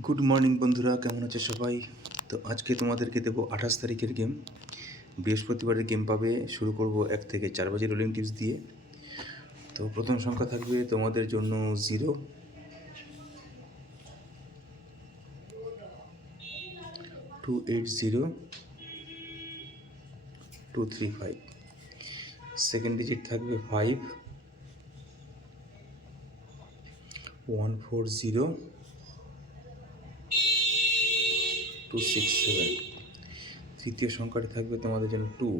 Good morning বন্ধুরা, কেমন আছে সবাই? তো আজকে তোমাদেরকে দেবো 28 তারিখের গেম। বৃহস্পতিবারের গেম পাবে। শুরু করব 1 থেকে 4 বাজে রোলিং টিপস দিয়ে। তো প্রথম সংখ্যা থাকবে তোমাদের জন্য 0, 280, 235। সেকেন্ড ডিজিট থাকবে 5, 140, 267। তৃতীয় সংখ্যাটি থাকবে তোমাদের জন্য 2,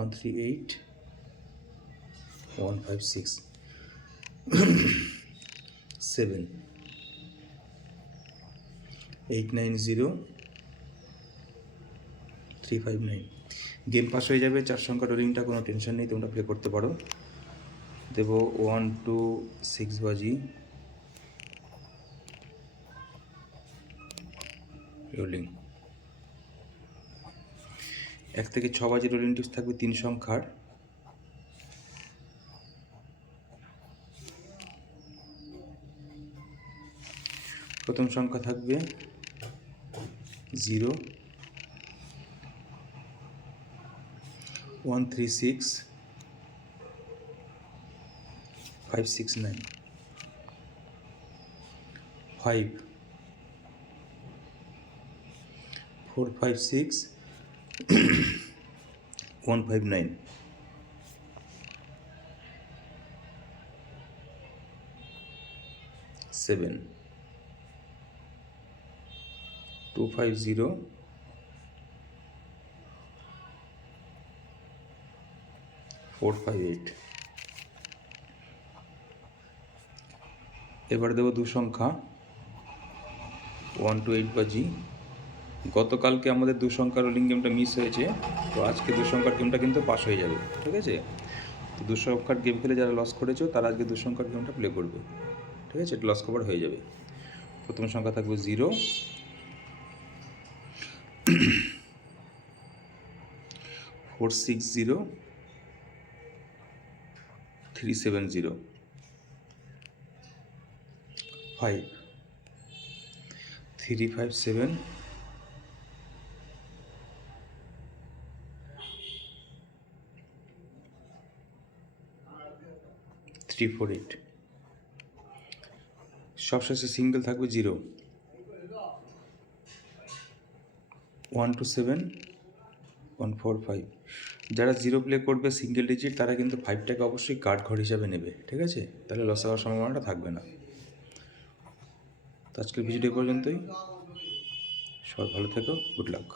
138, 156, 7, 890, 359। গেম পাস হয়ে যাবে। 4 সংখ্যা রোলিংটা কোনো টেনশন নেই, তোমরা প্লে করতে পারো। দেব 1 2 6 বাজি রোলিং। 1 থেকে 6 বাজি রোলিং টিপস থাকবে 3 সংখ্যার। প্রথম সংখ্যা থাকবে 0, 136, 569, 5, 456, 159, 7, 250, 458। এবার দেবো 2 সংখ্যা 1 to 8 বাজি। গতকালকে আমাদের 2 সংখ্যার রোলিং গেমটা মিস হয়েছে, তো আজকে 2 সংখ্যার গেমটা কিন্তু পাস হয়ে যাবে, ঠিক আছে? তো 2 সংখ্যার গেম খেলে যারা লস করেছো তারা আজকে 2 সংখ্যার গেমটা প্লে করবে, ঠিক আছে? লস কভার হয়ে যাবে। প্রথম সংখ্যা থাকবে 0, 460, 370, 5, 357, 348। সবশেষে সিঙ্গেল থাকবে 0, 1 to 7, 145। যারা 0 প্লে করবে সিঙ্গেল ডিজিট, তারা কিন্তু 5টাকে অবশ্যই কার্ড ঘর হিসাবে নেবে, ঠিক আছে? তাহলে লস হওয়ার সম্ভাবনাটা থাকবে না। তো আজকের ভিডিওটি পর্যন্তই। সবাই ভালো থেকো, গুড লাক।